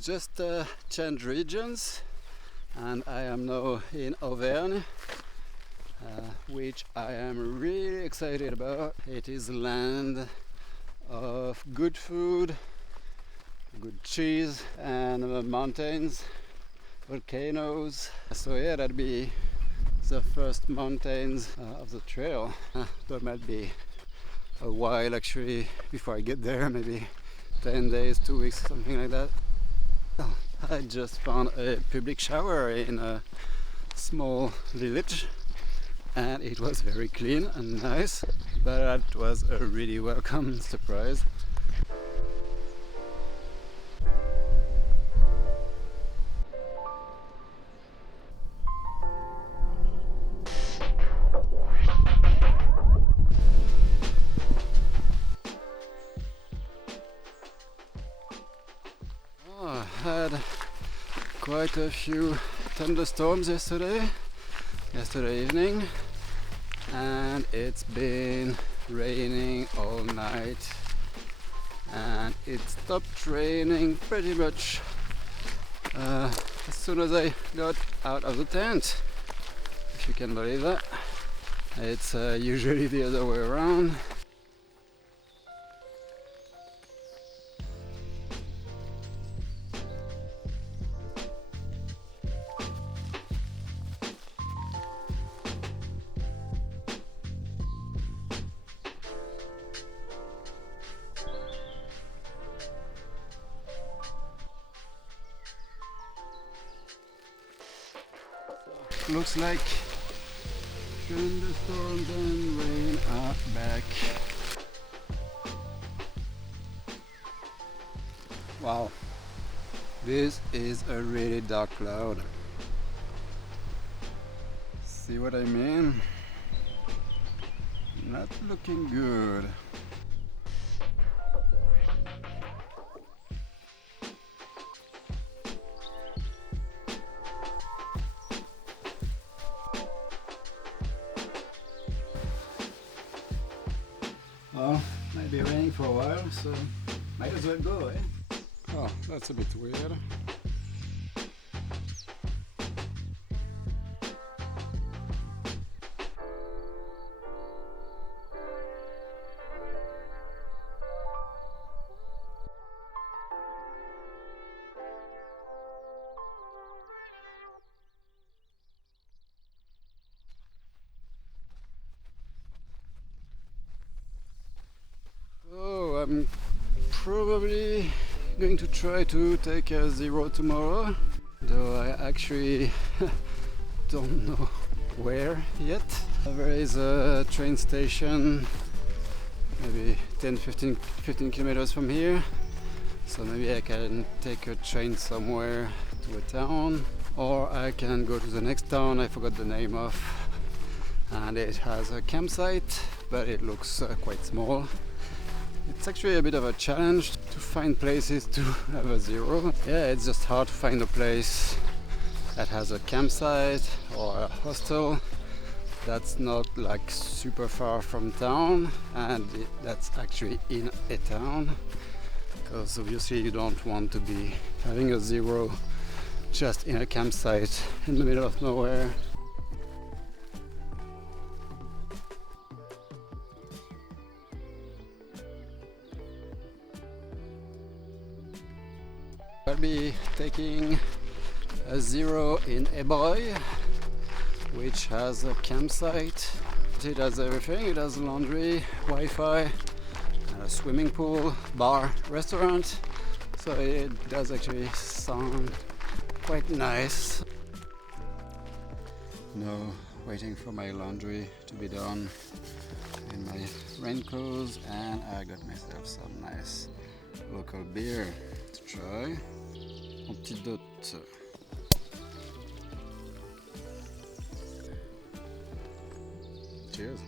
just changed regions and I am now in Auvergne, which I am really excited about. It is land of good food, good cheese, and mountains, volcanoes. So yeah, that'd be the first mountains of the trail. That might be a while actually before I get there, maybe 10 days, 2 weeks, something like that. I just found a public shower in a small village and it was very clean and nice, but that was a really welcome surprise. I had quite a few thunderstorms yesterday evening, and it's been raining all night, and it stopped raining pretty much as soon as I got out of the tent, if you can believe that. It's usually the other way around. Looks like thunderstorms and rain are back. Wow, this is a really dark cloud. See what I mean? Not looking good. Well, might be raining for a while, so might as well go, eh? Oh, that's a bit weird. I'm probably going to try to take a zero tomorrow, though I actually don't know where yet. There is a train station maybe 10-15 kilometers from here, so maybe I can take a train somewhere to a town, or I can go to the next town I forgot the name of, and it has a campsite, but it looks quite small. It's actually a bit of a challenge to find places to have a zero. Yeah, it's just hard to find a place that has a campsite or a hostel that's not like super far from town and that's actually in a town, because obviously you don't want to be having a zero just in a campsite in the middle of nowhere. I'll be taking a zero in Ebreuil, which has a campsite. It has everything. It has laundry, Wi-Fi, a swimming pool, bar, restaurant. So it does actually sound quite nice. Now waiting for my laundry to be done in my raincoat, and I got myself some nice local beer to try. Antidote. Cheers.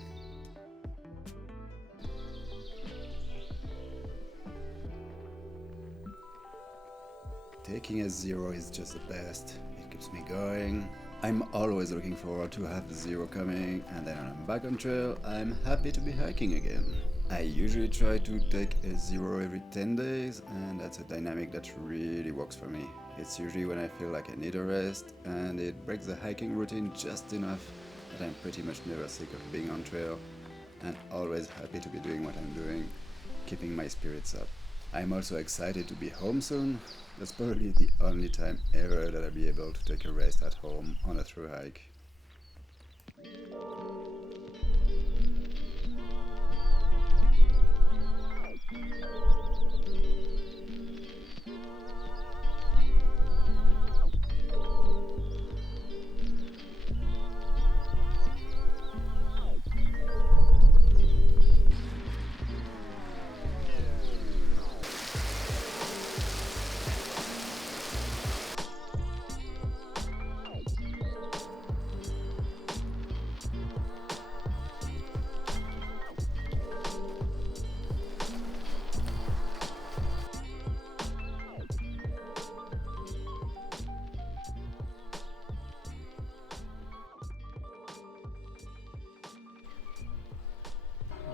Taking a zero is just the best. It keeps me going. I'm always looking forward to have zero coming, and then when I'm back on trail, I'm happy to be hiking again. I usually try to take a zero every 10 days, and that's a dynamic that really works for me. It's usually when I feel like I need a rest, and it breaks the hiking routine just enough that I'm pretty much never sick of being on trail, and always happy to be doing what I'm doing, keeping my spirits up. I'm also excited to be home soon. That's probably the only time ever that I'll be able to take a rest at home on a through hike.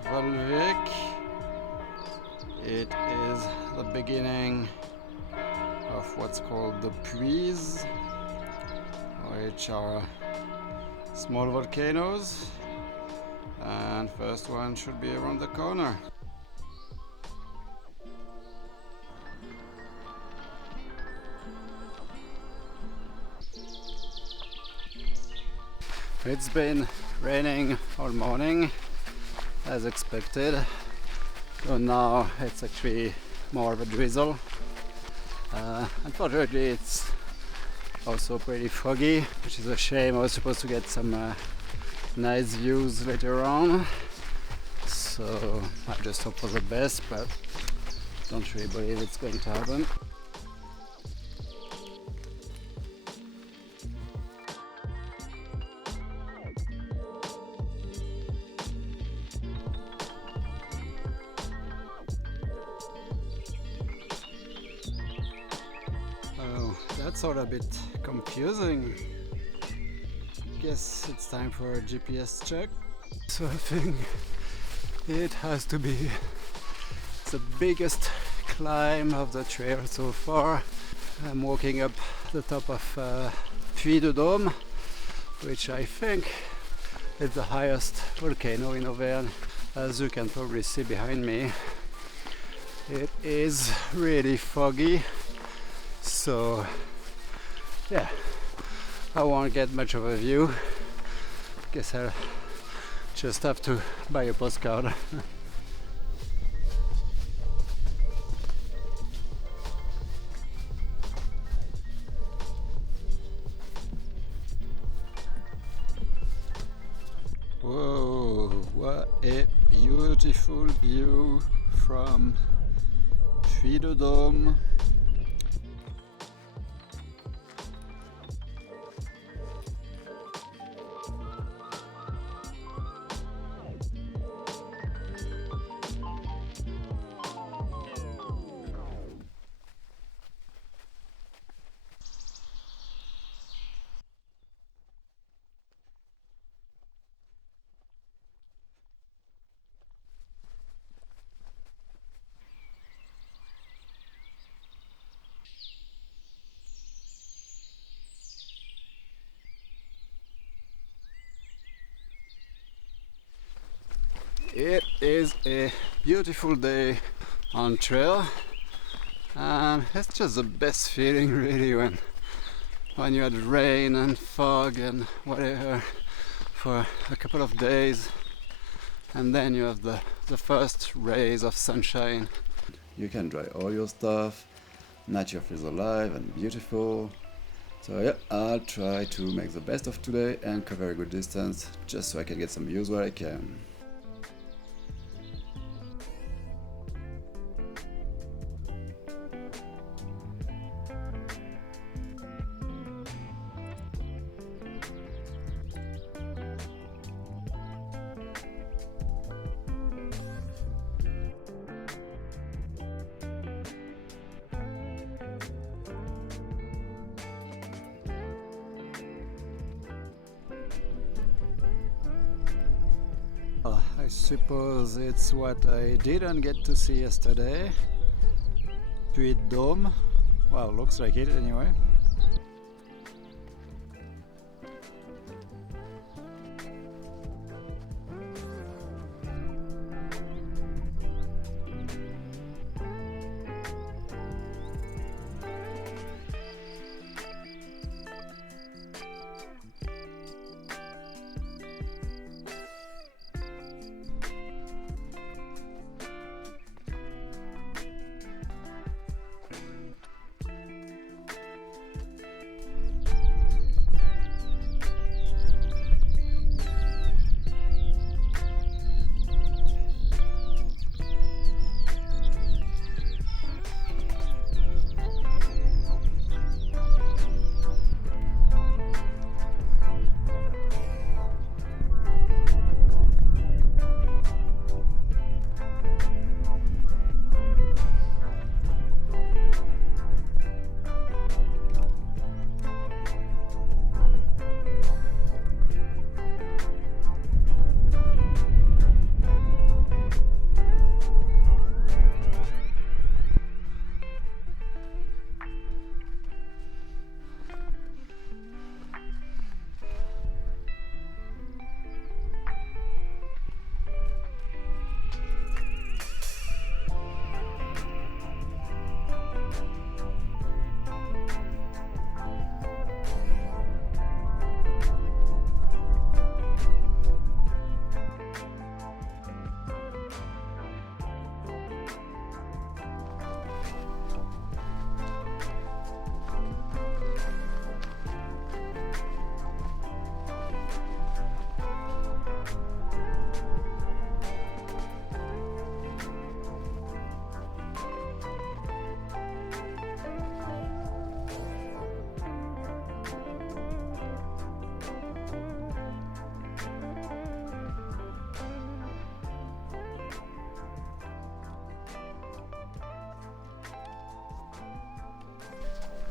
Volvic. It is the beginning of what's called the Pyrenees, which are small volcanoes, and first one should be around the corner. It's been raining all morning as expected, so now it's actually more of a drizzle. Unfortunately it's also pretty foggy, which is a shame. I was supposed to get some nice views later on, so I just hope for the best, but don't really believe it's going to happen. That's all a bit confusing. Guess it's time for a GPS check. So I think it has to be the biggest climb of the trail so far. I'm walking up the top of Puy de Drôme, which I think is the highest volcano in Auvergne. As you can probably see behind me, it is really foggy, so yeah, I won't get much of a view. Guess I'll just have to buy a postcard. Whoa, what a beautiful view from Puy de Drôme. It is a beautiful day on trail, and it's just the best feeling really when you had rain and fog and whatever for a couple of days, and then you have the first rays of sunshine. You can dry all your stuff, nature feels alive and beautiful. So yeah, I'll try to make the best of today and cover a good distance, just so I can get some views where I can. I suppose it's what I didn't get to see yesterday. Drôme. Well, looks like it anyway.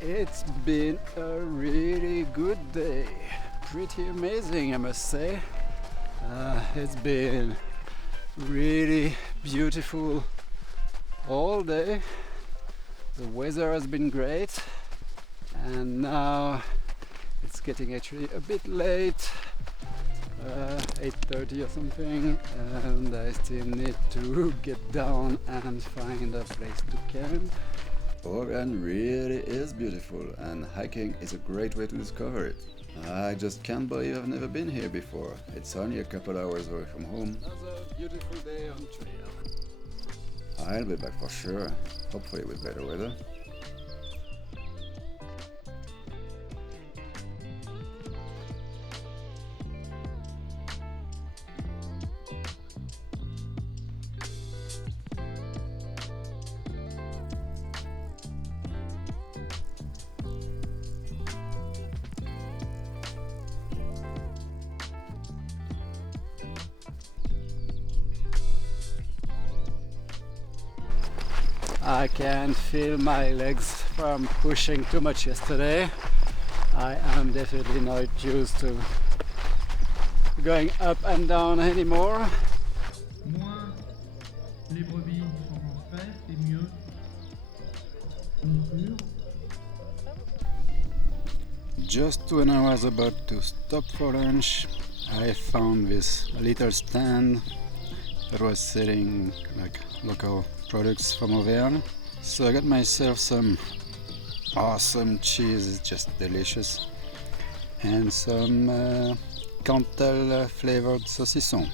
It's been a really good day, pretty amazing I must say. It's been really beautiful all day, the weather has been great, and now it's getting actually a bit late, 8:30 or something, and I still need to get down and find a place to camp. Auvergne really is beautiful, and hiking is a great way to discover it. I just can't believe I've never been here before. It's only a couple hours away from home. Another beautiful day on trail. I'll be back for sure, hopefully with better weather. I can feel my legs from pushing too much yesterday. I am definitely not used to going up and down anymore. Moins les brebis sont en stress et mieux. Just when I was about to stop for lunch, I found this little stand that was selling like local products from Auvergne. So I got myself some awesome cheese, it's just delicious, and some Cantal flavored saucisson.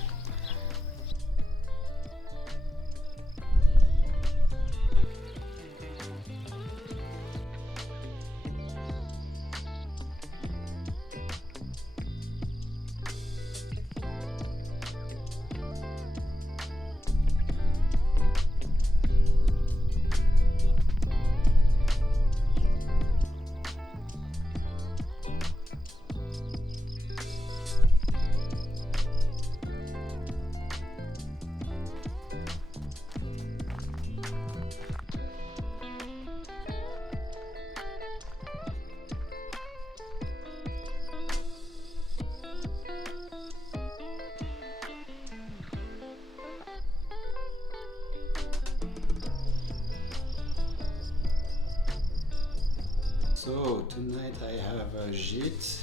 gîte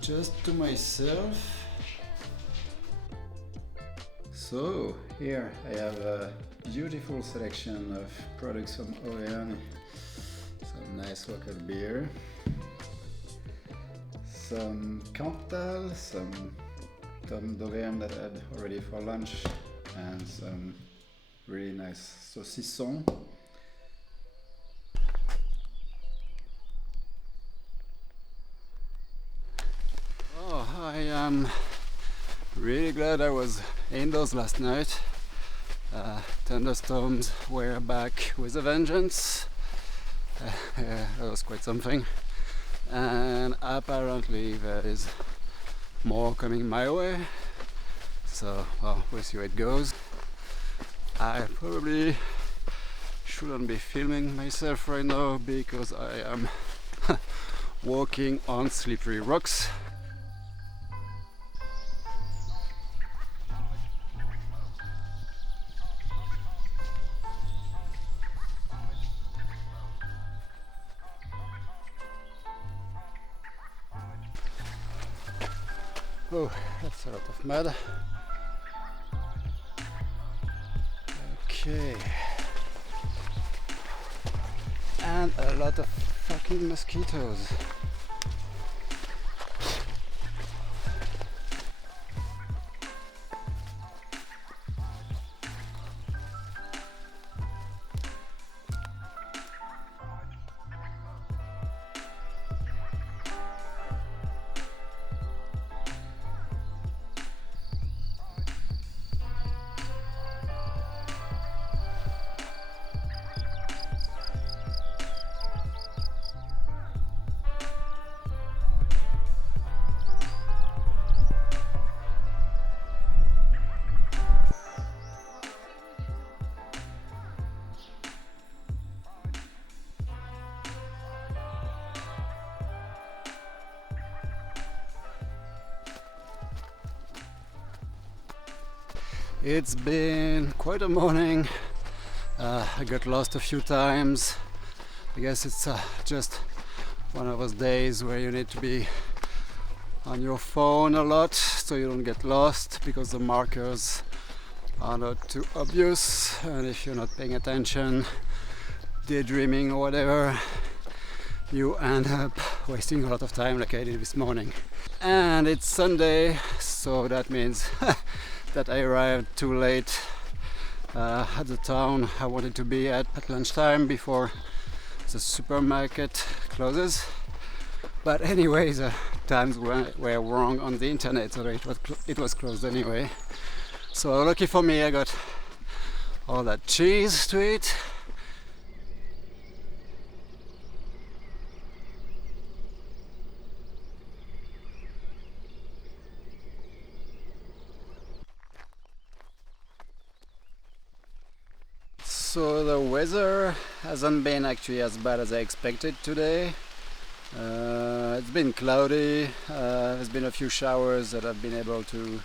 just to myself. So here I have a beautiful selection of products from Auvergne, some nice local beer, some Cantal, some Tom d'Auvergne that I had already for lunch, and some really nice saucisson. Oh, I am really glad I was indoors last night. Thunderstorms were back with a vengeance. That was quite something. And apparently there is more coming my way. So, well, we'll see how it goes. I probably shouldn't be filming myself right now because I am walking on slippery rocks. Oh, that's a lot of mud. Okay. And a lot of fucking mosquitoes. It's been quite a morning. I got lost a few times. I guess it's just one of those days where you need to be on your phone a lot so you don't get lost because the markers are not too obvious, and if you're not paying attention, daydreaming or whatever, you end up wasting a lot of time like I did this morning. And it's Sunday, so that means that I arrived too late at the town I wanted to be at lunchtime before the supermarket closes. But anyway, the times were wrong on the internet, so it was closed anyway. So lucky for me, I got all that cheese to eat. So the weather hasn't been actually as bad as I expected today. It's been cloudy, there's been a few showers that I've been able to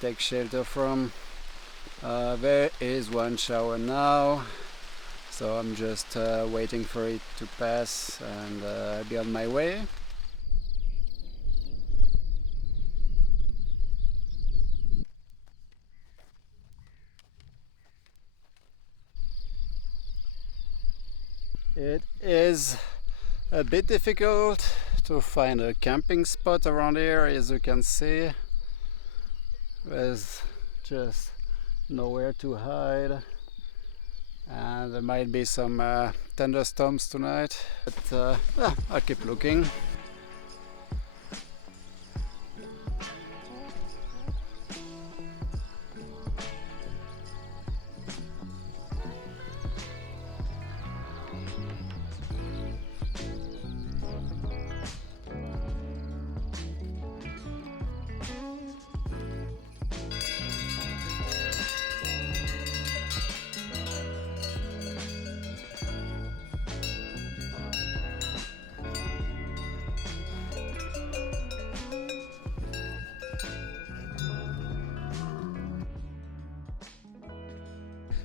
take shelter from. There is one shower now, so I'm just waiting for it to pass and I'll be on my way. It is a bit difficult to find a camping spot around here, as you can see. There's just nowhere to hide, and there might be some thunderstorms tonight, but I'll keep looking.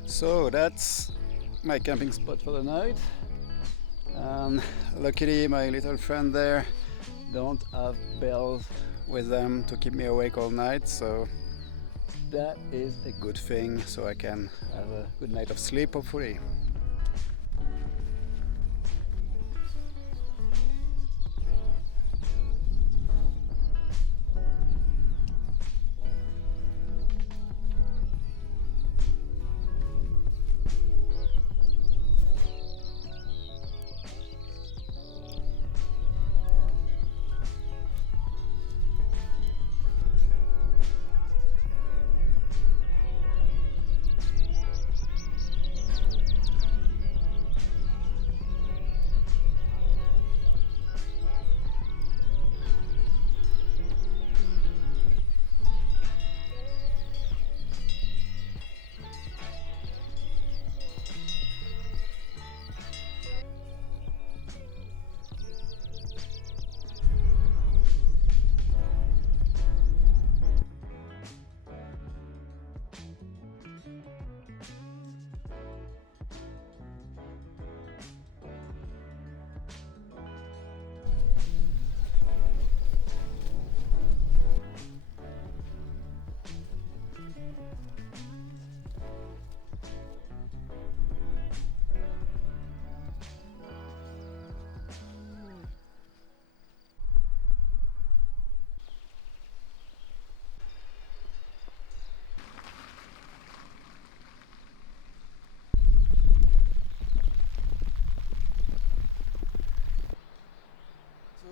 So that's my camping spot for the night. Luckily my little friend there don't have bells with them to keep me awake all night, so that is a good thing, so I can have a good night of sleep hopefully.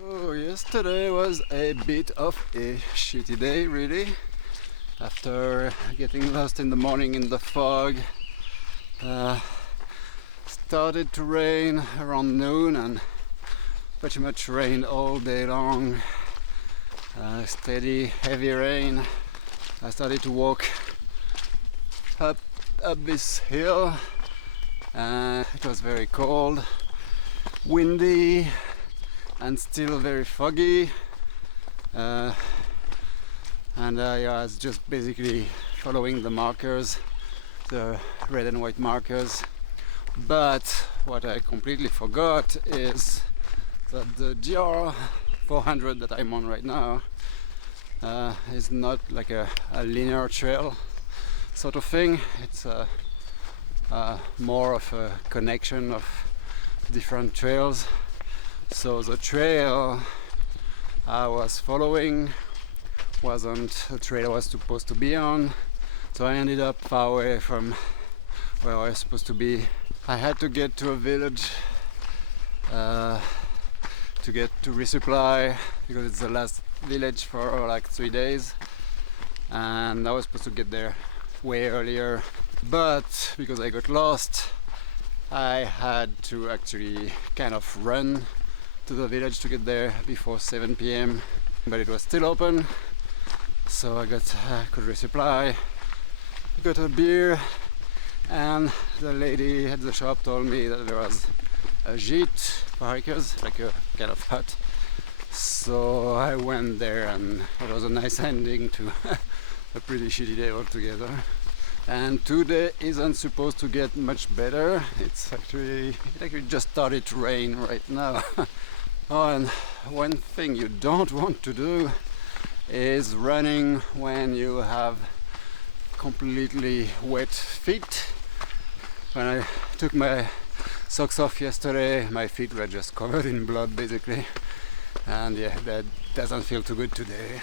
So yesterday was a bit of a shitty day really. After getting lost in the morning in the fog, started to rain around noon and pretty much rained all day long. Steady heavy rain. I started to walk up this hill and it was very cold, windy and still very foggy, and I was just basically following the markers, the red and white markers. But what I completely forgot is that the GR400 that I'm on right now is not like a linear trail sort of thing. It's more of a connection of different trails. So the trail I was following wasn't the trail I was supposed to be on, so I ended up far away from where I was supposed to be. I had to get to a village to get to resupply because it's the last village for like 3 days, and I was supposed to get there way earlier, but because I got lost I had to actually kind of run to the village to get there before 7 p.m. but it was still open, so I could resupply, got a beer, and the lady at the shop told me that there was a gîte for hikers, like a kind of hut. So I went there and it was a nice ending to a pretty shitty day altogether. And today isn't supposed to get much better. It actually just started to rain right now. Oh, and one thing you don't want to do is running when you have completely wet feet. When I took my socks off yesterday, my feet were just covered in blood basically, and yeah, that doesn't feel too good today.